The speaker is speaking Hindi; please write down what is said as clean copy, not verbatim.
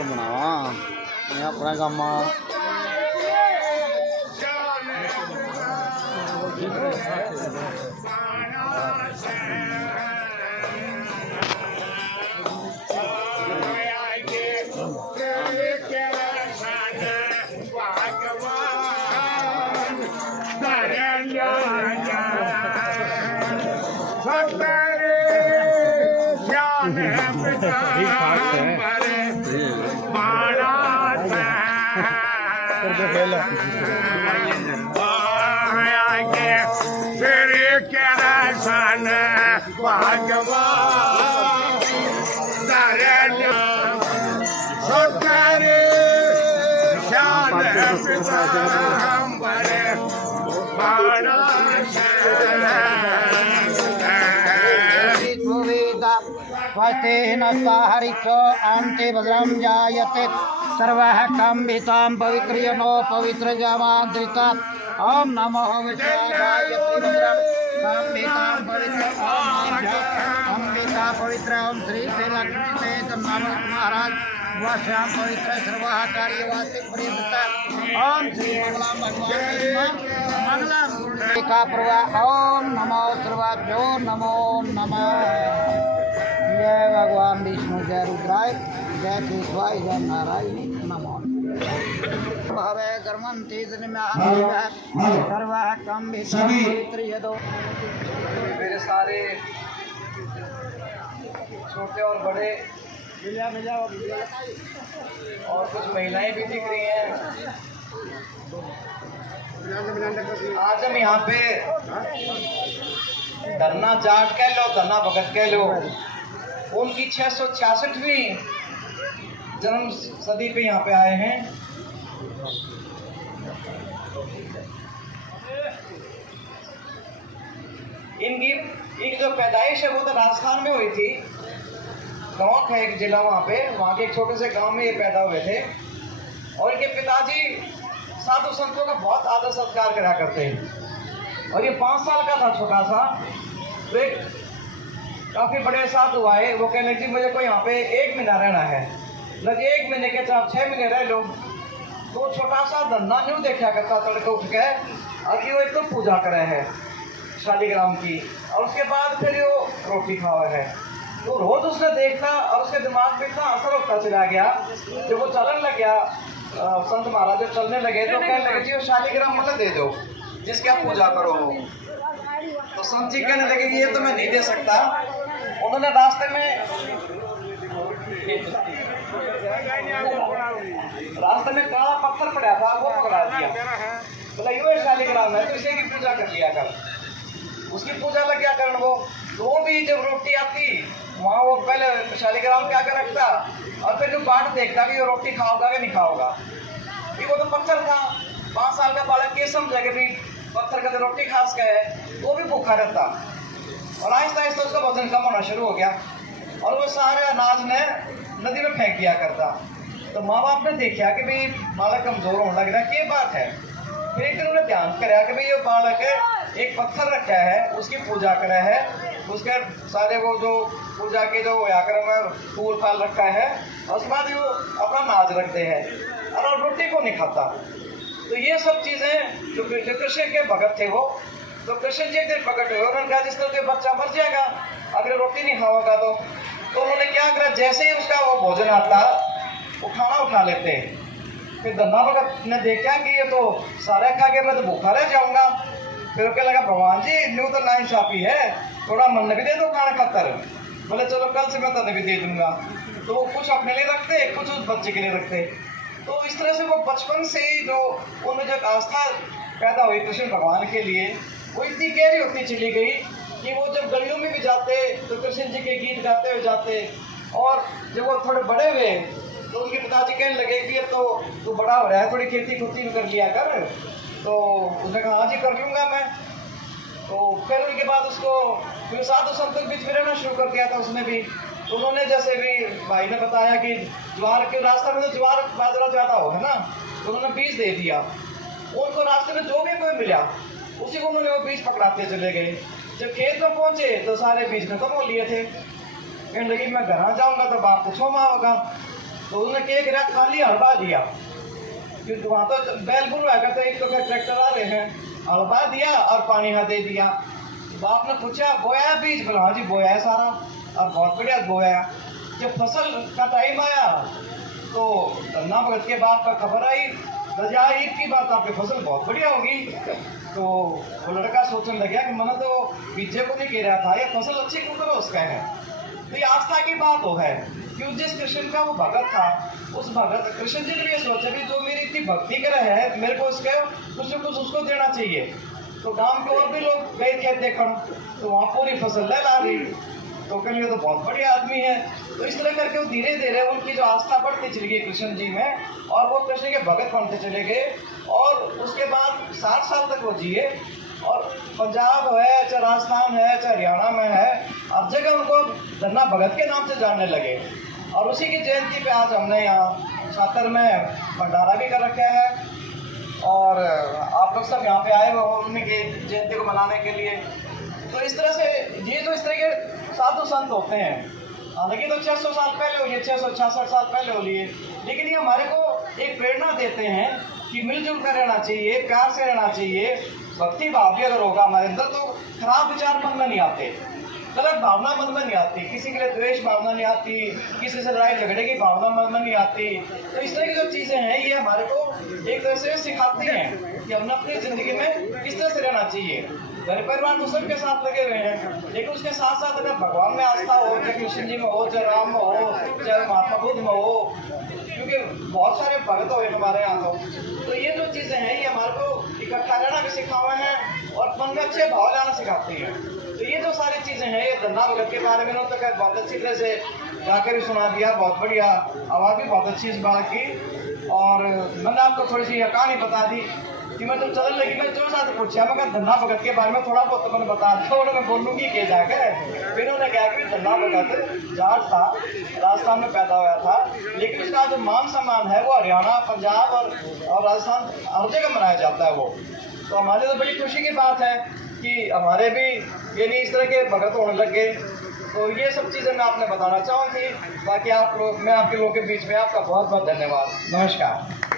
बनावा अपना काम हरिचो अंते भद्रम जायते सर्वः कंबितां पवित्र्य नो पवित्र जामाद्रिता ओम नमो विश्वाय भद्रम कंबितां पवित्र अंबिका पवित्र ओम श्री लक्ष्मी सहित नम महाराज श्याम पवित्र सर्वाचार्यवासी प्रियता ओम श्री मंगलम भगवान मंगलम का प्रभा ओम नमो सर्वाभ्यो नमो नमः। जय भगवान विष्णु जय रुद्राय जय केशवाय जय नारायण नमो भवे गर्मन्ति सर्वः पवित्र यदो। मेरे सारे छोटे और बड़े और कुछ महिलाएं भी दिख रही हैं। आज हम यहाँ पे धरना जाट कह लो धरना भगत कह लो उनकी 666वीं जन्म सदी पे यहाँ पे आए हैं। इनकी जो पैदाइश है वो तो राजस्थान में हुई थी। गाँव है एक जिला वहाँ के एक छोटे से गांव में ये पैदा हुए थे और इनके पिताजी साधु संतों का बहुत आदर सत्कार करा करते हैं। और ये 5 साल का था छोटा सा तो एक काफ़ी बड़े साधु आए। वो कहने जी मुझे को यहाँ पे 1 महीना रहना है। लगे 1 महीने के चाहे 6 महीने रह लो। तो छोटा सा धंधा न्यू देखा करता तड़के उठ के अभी वो एक तो पूजा करे है शालीग्राम की और उसके बाद फिर वो रोटी खावा है। तो रोज उसने देखा और उसके दिमाग में इतना असर होता चला गया जब वो चलन लग गया। संत महाराज जब चलने लगे तो कहने लगे जी वो शालीग्राम मतलब दे दो जिसकी आप पूजा करो। तो संत जी कहने लगे कि ये तो मैं नहीं दे सकता। उन्होंने रास्ते में काला पत्थर पड़ा था वो पकड़ा दिया। बोला ये शालीग्राम है तो इसे की पूजा कर लिया कर। उसकी पूजा लग गया करन वो भी जब रोटी आती वहाँ वो पहले शालीग्राम क्या कर रखता और फिर जो बाट देखता कि ये रोटी खाओगा कि नहीं खाओगा। वो तो पत्थर था। 5 साल का बालक ये समझा कि पत्थर का तो रोटी खास का है वो भी भूखा रहता। और आहिस्ता आहिस्ता उसका वजन कम होना शुरू हो गया और वो सारे अनाज ने नदी में फेंक दिया करता। तो माँ बाप ने देखा कि भाई बालक कमजोर होने लग रहा है। क्या बात है। फिर एक दिन उन्होंने ध्यान कराया कि भाई ये बालक है एक पत्थर रखा है उसकी पूजा करा है उसके सारे वो जो पूजा के जो व्याकरण में फूल फाल रखा है और उसके बाद वो अपना नाज रखते हैं और रोटी को नहीं खाता। तो ये सब चीज़ें जो कृष्ण के भगत थे वो तो कृष्ण जी एक दिन प्रकट हुए। उन्होंने कहा जिस तरह बच्चा मर जाएगा अगर रोटी नहीं खाओगा तो उन्होंने क्या करा जैसे ही उसका वो भोजन आता वो खाना उठा लेते। फिर धन्ना भगत ने देखा कि ये तो सारा खा के मैं तो भूखा रह जाऊंगा। फिर क्या लगा भगवान जी न्यू तो नाइंसाफी है थोड़ा मन भी दे दो खाना खाकर। बोले चलो कल से मैं तने भी दे दूंगा। तो वो कुछ अपने लिए रखते कुछ उस बच्चे के लिए रखते। तो इस तरह से वो बचपन से ही जो उनमें जो आस्था पैदा हुई कृष्ण भगवान के लिए वो इतनी गहरी होती चली गई कि वो जब गलियों में भी जाते तो कृष्ण जी के गीत गाते हुए जाते। और जब वो थोड़े बड़े हुए तो उनके पिताजी कहने लगे कि ये तो तू बड़ा हो रहा है थोड़ी खेती खुती भी कर लिया कर। तो उसने कहा हाँ जी कर लूँगा मैं। तो फिर उनके बाद उसको फिर साधु संतों के बीच में रहना शुरू कर दिया था उसने भी। उन्होंने जैसे भी भाई ने बताया कि ज्वार के रास्ते में तो ज्वार बाजरा ज़्यादा हो है ना तो उन्होंने बीज दे दिया। उनको रास्ते में जो भी कोई मिला उसी को उन्होंने वो बीज पकड़ाते चले गए। जब खेत में पहुंचे तो सारे बीज खत्म हो लिए थे। कहने लगी मैं घर जाऊंगा तो बाप पूछो माँ होगा। तो उन्होंने क्या करा, खाली हड़बा दिया, क्योंकि वहां तो बैल बुलवा करते, एक तो फिर ट्रैक्टर आ रहे हैं, हड़बा दिया और पानी हाँ दे दिया। बाप ने पूछा बोया बीज? बोला हाँ जी बोया है सारा, और बहुत बढ़िया बोया। जब फसल का टाइम आया तो धन्ना भगत के बाप का खबर आई, रजा ईद की बात, आपकी फसल बहुत बढ़िया होगी। तो वो लड़का सोचने लगा कि मैंने तो बीजे को नहीं कह रहा था, ये फसल अच्छी क्यों करो उसका है। तो ये आस्था की बात हो है कि जिस कृष्ण का वो भगत था, उस भगत कृष्ण जी ने ये सोचा कि जो मेरी इतनी भक्ति कर है, मेरे को इसके कुछ न कुछ उसको देना चाहिए। तो गांव के और भी लोग गए खेत देखने, तो वहाँ पूरी फसल ला ली। तो कहने तो बहुत बढ़िया आदमी है। तो इस तरह करके वो धीरे धीरे उनकी जो आस्था बढ़ती चली गई कृष्ण जी में, और वो कृष्ण के भगत बनते चले गए। और उसके बाद 60 साल तक वो जिए, और पंजाब है, चाहे राजस्थान है, चाहे हरियाणा में है, हर जगह उनको धन्ना भगत के नाम से जानने लगे। और उसी की जयंती पे आज हमने यहाँ छात्र में भंडारा भी कर रखा है, और आप लोग सब यहाँ पे आए हुए हो उनकी जयंती को मनाने के लिए। तो इस तरह से ये जो इस तरह के साधु संत होते हैं, हालांकि तो 600 साल पहले हो लिए, 666 साल पहले हो लिए, लेकिन ये हमारे को एक प्रेरणा देते हैं कि मिलजुल कर रहना चाहिए, प्यार से रहना चाहिए। भक्ति भाव भी अगर होगा हमारे अंदर तो खराब विचार मन में नहीं आते, गलत भावना मन में नहीं आती, किसी के लिए द्वेष भावना नहीं आती, किसी से लड़ाई झगड़े की भावना मन में नहीं आती। तो इस तरह की जो चीज़ें हैं ये हमारे को एक तरह से सिखाती हैं कि हमने अपनी ज़िंदगी में किस तरह से रहना चाहिए। घर परिवार तो सबके साथ लगे हुए हैं, लेकिन उसके साथ साथ अगर भगवान में आस्था हो, चाहे कृष्ण जी में हो, चाहे राम में हो, चाहे महात्मा बुद्ध में हो, क्योंकि बहुत सारे भगत हुए हमारे यहाँ। तो ये जो चीज़ें हैं ये हमारे को इकट्ठा रहना भी सिखावा है और मन में अच्छे भाव लाना सिखाती हैं। तो ये जो सारी चीज़ें हैं, ये धन्ना भगत के बारे में उन्होंने तो बहुत अच्छी तरह से गाकर भी सुना दिया, बहुत बढ़िया आवाज़ भी बहुत अच्छी इस बात की। और मैंने आपको थोड़ी सी कहानी बता दी कि मैं तो चलने लगी, मैं जो साथ पूछा, मैं धन्ना भगत के बारे में थोड़ा बहुत तो मैंने बता दिया, और मैं बोलूँगी के जाकर। फिर उन्होंने कहा कि धन्ना भगत जाट था, राजस्थान में पैदा हुआ था, लेकिन उसका जो मान सम्मान है वो हरियाणा, पंजाब और राजस्थान हर जगह मनाया जाता है वो। तो हमारे तो बड़ी खुशी की बात है कि हमारे भी यानी इस तरह के भगत होने लग गए। तो ये सब चीज़ें मैं आपने बताना चाहूँगी। बाकी आप लोग, मैं आपके लोगों के बीच में आपका बहुत बहुत धन्यवाद। नमस्कार।